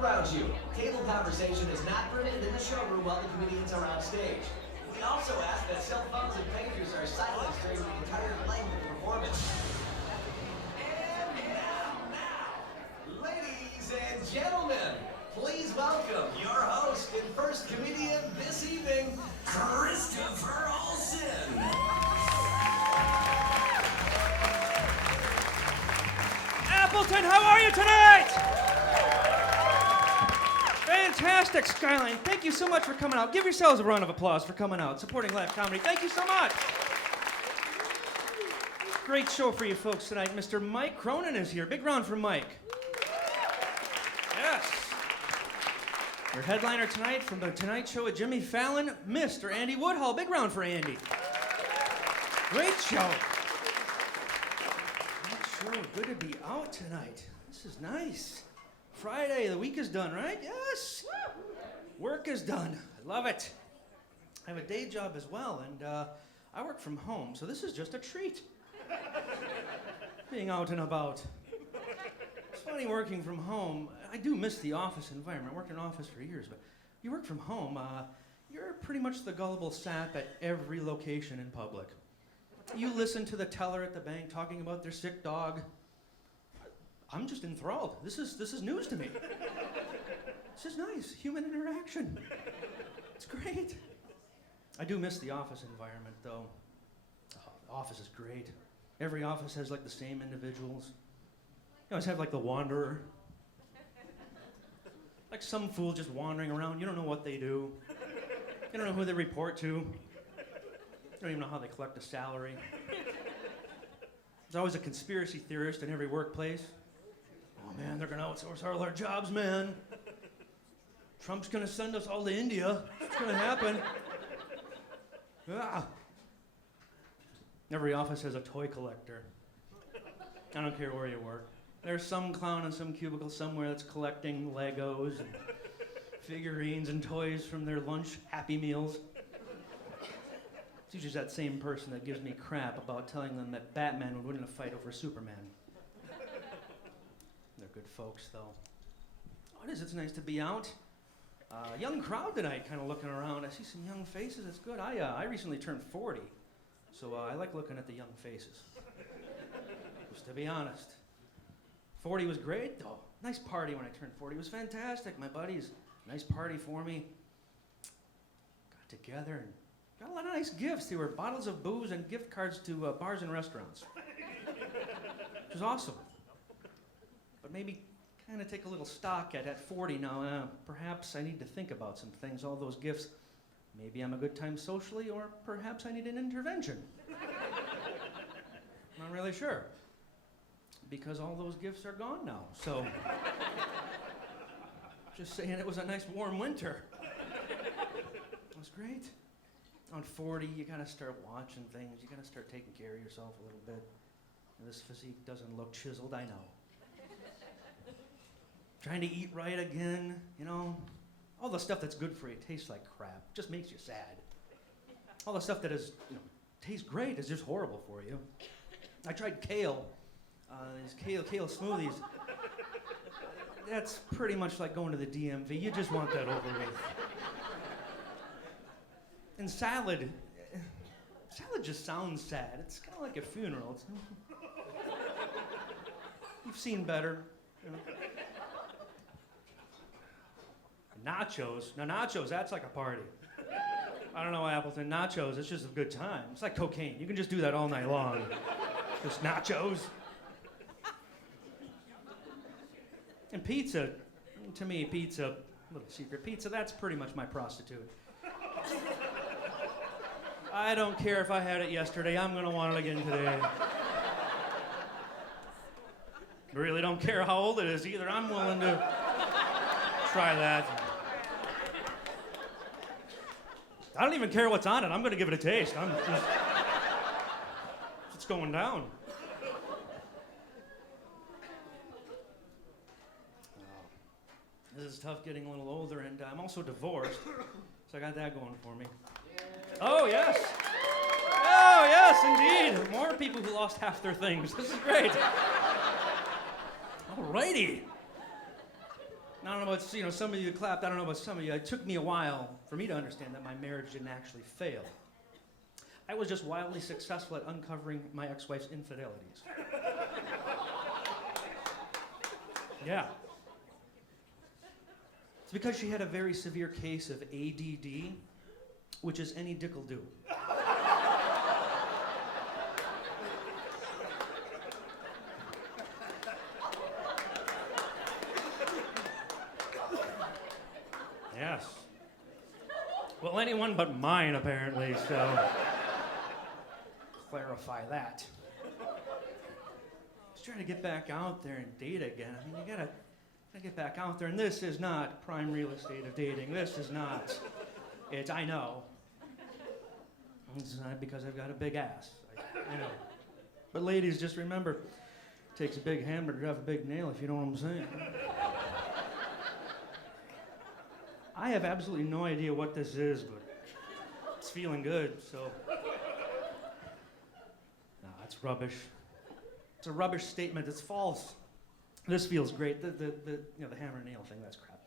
around you. Table conversation is not permitted in the showroom while the comedians are on stage. We also ask that cell phones and pagers are silenced during the entire length of the performance. And now, ladies and gentlemen, please welcome your host and first comedian this evening, Kristoffer Olson. Appleton, how are you tonight? Fantastic, Skyline. Thank you so much for coming out. Give yourselves a round of applause for coming out, supporting live comedy. Thank you so much. Great show for you folks tonight. Mr. Mike Cronin is here. Big round for Mike. Yes. Your headliner tonight from The Tonight Show with Jimmy Fallon, Mr. Andy Woodhull. Big round for Andy. Great show. Good to be out tonight. This is nice. Friday, the week is done, right? Yes. Work is done. I love it. I have a day job as well, and I work from home, so this is just a treat. Being out and about. It's funny working from home. I do miss the office environment. I worked in an office for years, but you work from home, you're pretty much the gullible sap at every location in public. You listen to the teller at the bank talking about their sick dog. I'm just enthralled. This is news to me. This is nice. Human interaction. It's great. I do miss the office environment, though. Oh, the office is great. Every office has like the same individuals. You always have like the wanderer. Like some fool just wandering around. You don't know what they do. You don't know who they report to. You don't even know how they collect a salary. There's always a conspiracy theorist in every workplace. Oh man, they're gonna outsource all our jobs, man. Trump's gonna send us all to India. It's gonna happen. Ah. Every office has a toy collector. I don't care where you work. There's some clown in some cubicle somewhere that's collecting Legos and figurines and toys from their lunch Happy Meals. It's usually that same person that gives me crap about telling them that Batman would win in a fight over Superman. They're good folks, though. Oh, it is. It's nice to be out. Young crowd tonight, kind of looking around. I see some young faces. It's good. I recently turned 40, so I like looking at the young faces. Just to be honest. 40 was great, though. Nice party when I turned 40. It was fantastic. My buddies, nice party for me. Got together and got a lot of nice gifts. There were bottles of booze and gift cards to bars and restaurants. Which was awesome. But maybe kind of take a little stock at 40 now. Perhaps I need to think about some things. All those gifts, maybe I'm a good time socially, or perhaps I need an intervention. Not really sure. Because all those gifts are gone now. So, just saying it was a nice warm winter. It was great. On 40, you gotta start watching things. You gotta start taking care of yourself a little bit. This physique doesn't look chiseled, I know. Trying to eat right again, you know. All the stuff that's good for you tastes like crap. Just makes you sad. All the stuff that is, tastes great is just horrible for you. I tried kale. These kale smoothies. That's pretty much like going to the DMV. You just want that over with. And salad just sounds sad. It's kind of like a funeral. You've seen better. Nachos. Now nachos, that's like a party. I don't know, Appleton. Nachos, it's just a good time. It's like cocaine. You can just do that all night long. Just nachos. And pizza, to me, pizza, little secret, pizza, that's pretty much my prostitute. I don't care if I had it yesterday, I'm gonna want it again today. Really don't care how old it is either, I'm willing to try that. I don't even care what's on it, I'm gonna give it a taste. It's going down. This is tough getting a little older, and I'm also divorced, so I got that going for me. Oh, yes. Oh, yes, indeed. More people who lost half their things. This is great. All righty. I don't know about, some of you clapped. I don't know about some of you. It took me a while for me to understand that my marriage didn't actually fail. I was just wildly successful at uncovering my ex-wife's infidelities. Yeah. It's because she had a very severe case of ADD, which is any dick'll do. Yes. Well, anyone but mine, apparently, so clarify that. Just trying to get back out there and date again. I mean, you gotta get back out there, and this is not prime real estate of dating. This is not. I know. It's not because I've got a big ass. I know. But ladies, just remember, it takes a big hammer to drive a big nail, if you know what I'm saying. I have absolutely no idea what this is, but it's feeling good, so. No, it's rubbish. It's a rubbish statement. It's false. This feels great. The hammer and nail thing, that's crap.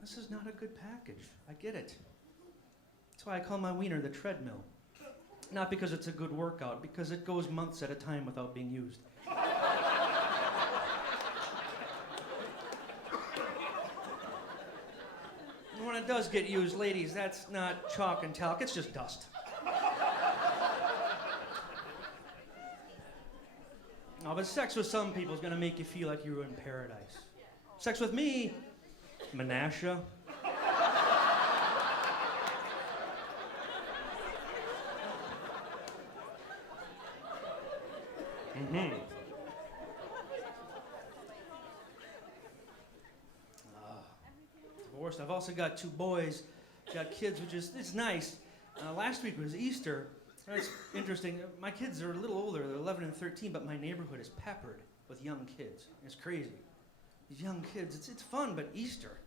This is not a good package. I get it. That's why I call my wiener the treadmill. Not because it's a good workout, because it goes months at a time without being used. And when it does get used, ladies, that's not chalk and talc, it's just dust. Oh, but sex with some people is going to make you feel like you were in paradise. Sex with me, Menasha. Divorced. I've also got 2 boys, got kids, which is, it's nice. Last week was Easter. That's interesting. My kids are a little older. They're 11 and 13, but my neighborhood is peppered with young kids. It's crazy. These young kids, it's fun, but Easter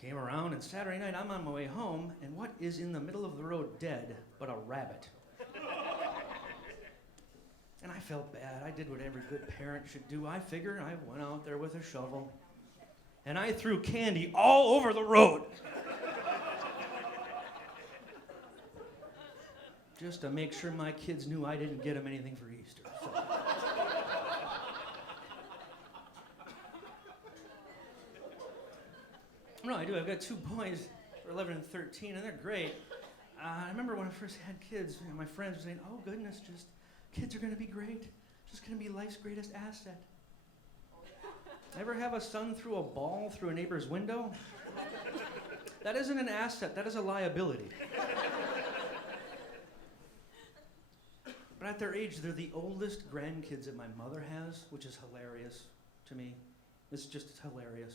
came around, and Saturday night I'm on my way home, and what is in the middle of the road dead but a rabbit? And I felt bad. I did what every good parent should do. I figured I went out there with a shovel, and I threw candy all over the road. Just to make sure my kids knew I didn't get them anything for Easter. So. No, I do. I've got 2 boys, they're 11 and 13, and they're great. I remember when I first had kids, my friends were saying, oh goodness, kids are going to be great. Just going to be life's greatest asset. Ever have a son throw a ball through a neighbor's window? That isn't an asset, that is a liability. But at their age, they're the oldest grandkids that my mother has, which is hilarious to me. It's just hilarious.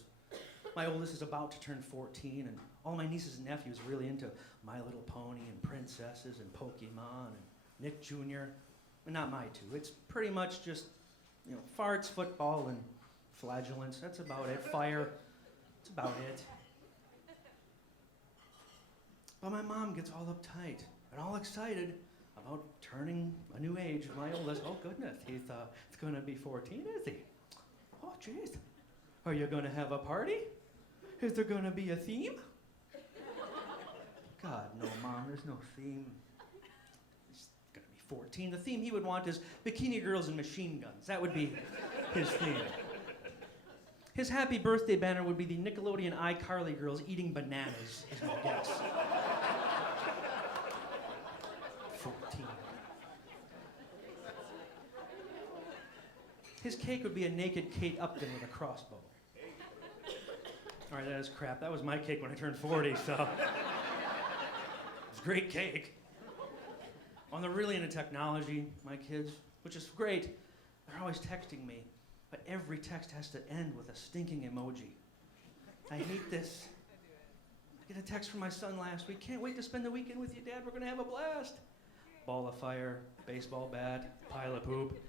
My oldest is about to turn 14, and all my nieces and nephews are really into My Little Pony and princesses and Pokemon and Nick Jr. And not my 2. It's pretty much just, farts, football, and flagellants. That's about it. Fire. That's about it. But my mom gets all uptight and all excited about turning a new age. My oldest, oh goodness, he's going to be 14, is he? Oh, jeez. Are you going to have a party? Is there going to be a theme? God, no, Mom, there's no theme. He's going to be 14. The theme he would want is bikini girls and machine guns. That would be his theme. His happy birthday banner would be the Nickelodeon iCarly girls eating bananas, is my guess. 14. His cake would be a naked Kate Upton with a crossbow. All right, that is crap. That was my cake when I turned 40, so. It was great cake. They're really into technology, my kids, which is great. They're always texting me, but every text has to end with a stinking emoji. I hate this. I get a text from my son last week. Can't wait to spend the weekend with you, Dad. We're going to have a blast. Ball of fire, baseball bat, pile of poop.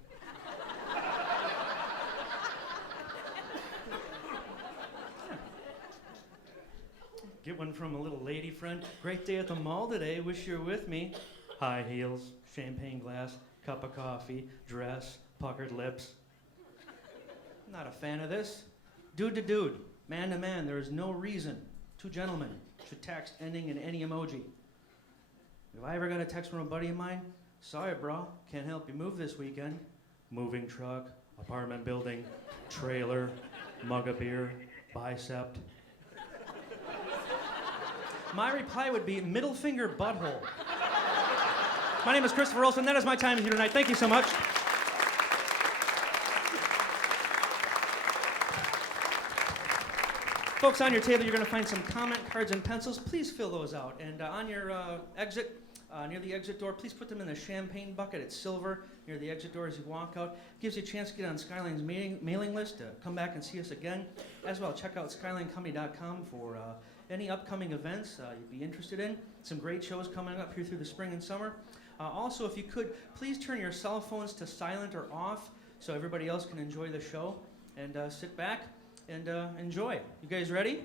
Get one from a little lady friend. Great day at the mall today. Wish you were with me. High heels, champagne glass, cup of coffee, dress, puckered lips. Not a fan of this. Dude to dude, man to man, there is no reason two gentlemen should text ending in any emoji. If I ever got a text from a buddy of mine, sorry bro, can't help you move this weekend. Moving truck, apartment building, trailer, mug of beer, bicep. My reply would be middle finger butthole. My name is Kristoffer Olson. That is my time with you tonight. Thank you so much. Folks, on your table, you're going to find some comment cards and pencils. Please fill those out. And on your exit, near the exit door, please put them in the champagne bucket. It's silver near the exit door as you walk out. Gives you a chance to get on Skyline's mailing list to come back and see us again. As well, check out skylinecompany.com for any upcoming events you'd be interested in. Some great shows coming up here through the spring and summer. Also, if you could, please turn your cell phones to silent or off so everybody else can enjoy the show. And sit back and enjoy. You guys ready?